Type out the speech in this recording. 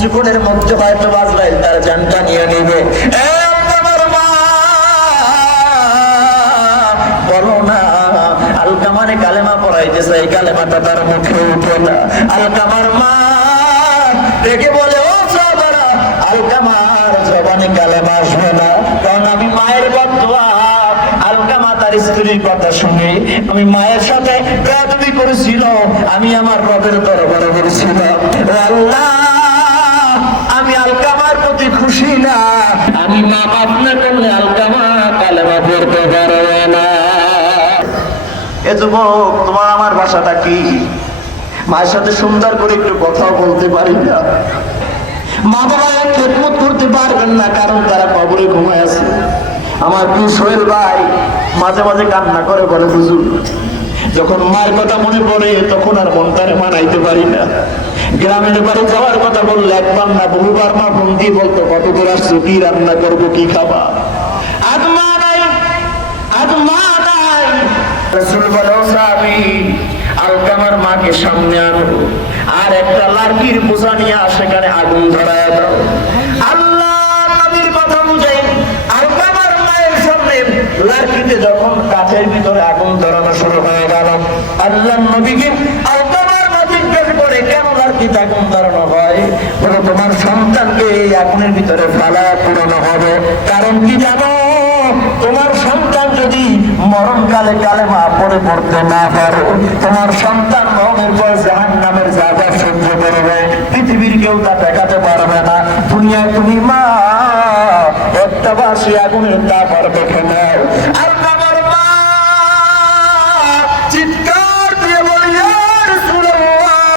কিছুক্ষণের মধ্যে হয়তো আজরাইল তার জানটা নিয়ে নেবে। আমার মা বলো না, আলকামারে কালেমা পড়াইতেছে, এই কালেমাটা তার মুখে উঠে না। আলকামার মা দেখে বলে, ও সাহাবারা, আলকামার জবানে কালেমা আসবে না, কারণ আমি মায়ের বদদুয়া। আলকামা তার স্ত্রীর কথা শুনে আমি মায়ের সাথে বেয়াদবি করেছিল, আমি আমার রবের দরবারে বলেছিলাম, আল্লাহ আমি আলকামার প্রতি খুশি না, আমি মা বাপ না করলে আলকামা কালেমা পড়তে পারবে না। এ যুবক, তোমার আমার ভাষাটা কি? মায়ের সাথে সুন্দর করে একটু কথাও বলতে পারি না, মা বাবা খেদমত করতে পারবেন না, কারণ তারা কবরে ঘুমায় আছে। আমার প্রিয় সোহেল ভাই মাঝে মাঝে কান্না করে বলে, হুজুর যখন মায়ের কথা মনে পড়ে তখন আর মনটারে মানাইতে পারি না। গ্রামের বাড়ি যাওয়ার কথা বললে একবার না বহুবার মা ফোন দিয়ে বলতো, কত দূর আসছো, কি রান্না করবো, কি খাবা। আজ মা নাই, আজ মা নাই। রাসূল বলে, ও সাহাবী, আলকামার মাকে সামনে আনো, আর একটা লাঠির বোঝা নিয়ে সেখানে আগুন ধরায় দাও। আল্লাহ নবীর কথা বুঝাই আলকামার মায়ের সামনে লাঠিতে যখন কাঠের ভিতরে আগুন ধরানো শুরু হয়ে গেল, আল্লাহ নবীকে আলকামার মা জিজ্ঞাসা করে, কেন লাঠিতে আগুন ধরানো হয়? বলে, তোমার সন্তানকে এই আগুনের ভিতরে ফালায় পুরানো হবে। কারণ কি জানো? তোমার সন্তান যদি মরণকালে কালেমা পড়ে পড়তে না পারে, তোমার সন্তান মরণের পর জাহান্নামে